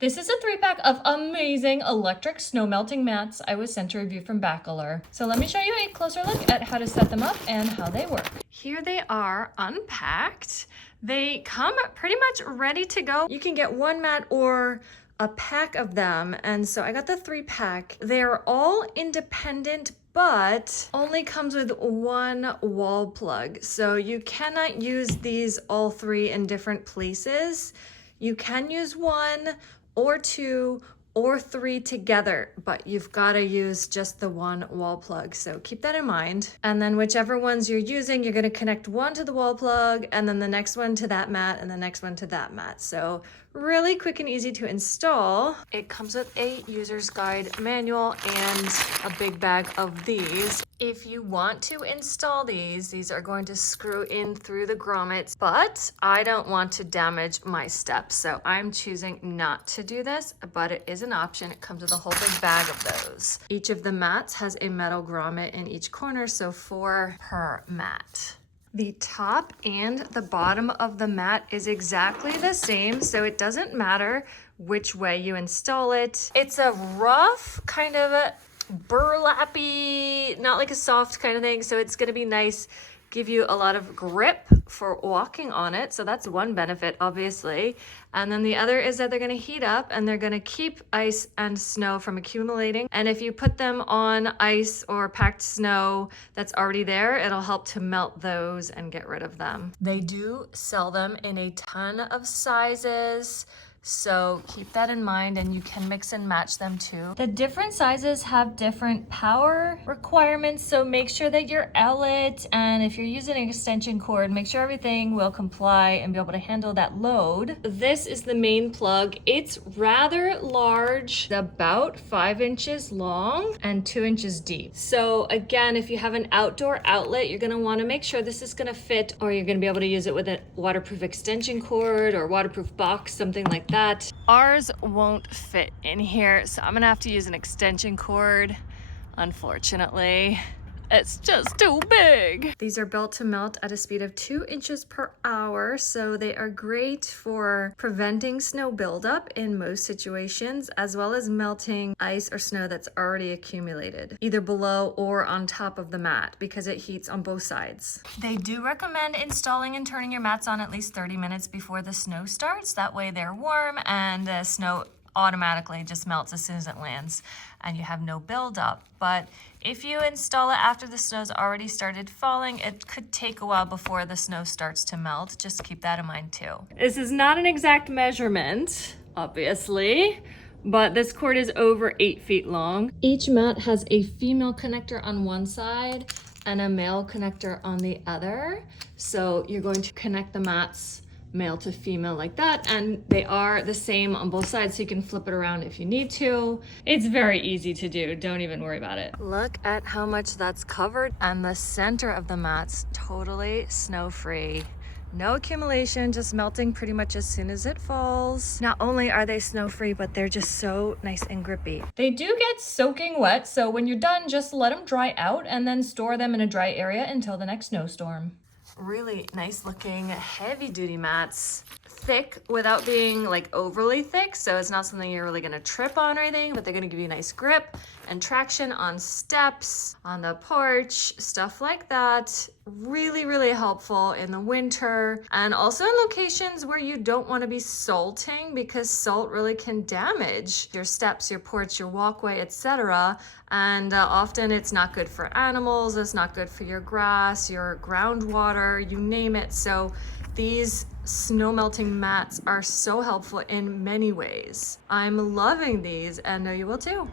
This is a 3-pack of amazing electric snow melting mats I was sent to review from Baquler. So let me show you a closer look at how to set them up and how they work. Here they are unpacked. They come pretty much ready to go. You can get one mat or a pack of them. And so I got the 3-pack. They're all independent, but only comes with one wall plug. So you cannot use these all three in different places. You can use one or two or three together, but you've got to use just the one wall plug. So keep that in mind. And then whichever ones you're using, you're going to connect one to the wall plug and then the next one to that mat and the next one to that mat. So really quick and easy to install. It comes with a user's guide manual and a big bag of these. If you want to install these are going to screw in through the grommets, but I don't want to damage my steps. So I'm choosing not to do this, but it is an option. It comes with a whole big bag of those. Each of the mats has a metal grommet in each corner, so 4 per mat. The top and the bottom of the mat is exactly the same, so it doesn't matter which way you install it. It's a rough kind of a burlappy, not like a soft kind of thing, so it's going to be nice, give you a lot of grip for walking on it. So that's one benefit, obviously. And then the other is that they're going to heat up and they're going to keep ice and snow from accumulating. And if you put them on ice or packed snow that's already there, it'll help to melt those and get rid of them. They do sell them in a ton of sizes, so keep that in mind and you can mix and match them too. The different sizes have different power requirements, so make sure that your outlet and if you're using an extension cord, make sure everything will comply and be able to handle that load. This is the main plug. It's rather large, about 5 inches long and 2 inches deep. So again, if you have an outdoor outlet, you're gonna wanna make sure this is gonna fit, or you're gonna be able to use it with a waterproof extension cord or waterproof box, something like that. Ours won't fit in here, so I'm gonna have to use an extension cord, unfortunately. It's just too big. These are built to melt at a speed of 2 inches per hour, so they are great for preventing snow buildup in most situations, as well as melting ice or snow that's already accumulated, either below or on top of the mat, because it heats on both sides. They do recommend installing and turning your mats on at least 30 minutes before the snow starts. That way they're warm and the snow automatically just melts as soon as it lands and you have no buildup. But if you install it after the snow's already started falling, it could take a while before the snow starts to melt. Just keep that in mind too. This is not an exact measurement, obviously, but this cord is over 8 feet long. Each mat has a female connector on one side and a male connector on the other. So you're going to connect the mats male to female like that, and they are the same on both sides, so you can flip it around if you need to. It's very easy to do, don't even worry about it. Look at how much that's covered, and the center of the mat's totally snow-free. No accumulation, just melting pretty much as soon as it falls. Not only are they snow-free, but they're just so nice and grippy. They do get soaking wet, so when you're done, just let them dry out and then store them in a dry area until the next snowstorm. Really nice looking heavy duty mats, thick without being like overly thick, so it's not something you're really gonna trip on or anything, but they're gonna give you nice grip and traction on steps, on the porch, stuff like that. Really helpful in the winter, and also in locations where you don't want to be salting, because salt really can damage your steps, your porch, your walkway, etc. And often it's not good for animals, it's not good for your grass, your groundwater, you name it. So these snow melting mats are so helpful in many ways. I'm loving these, and I know you will too.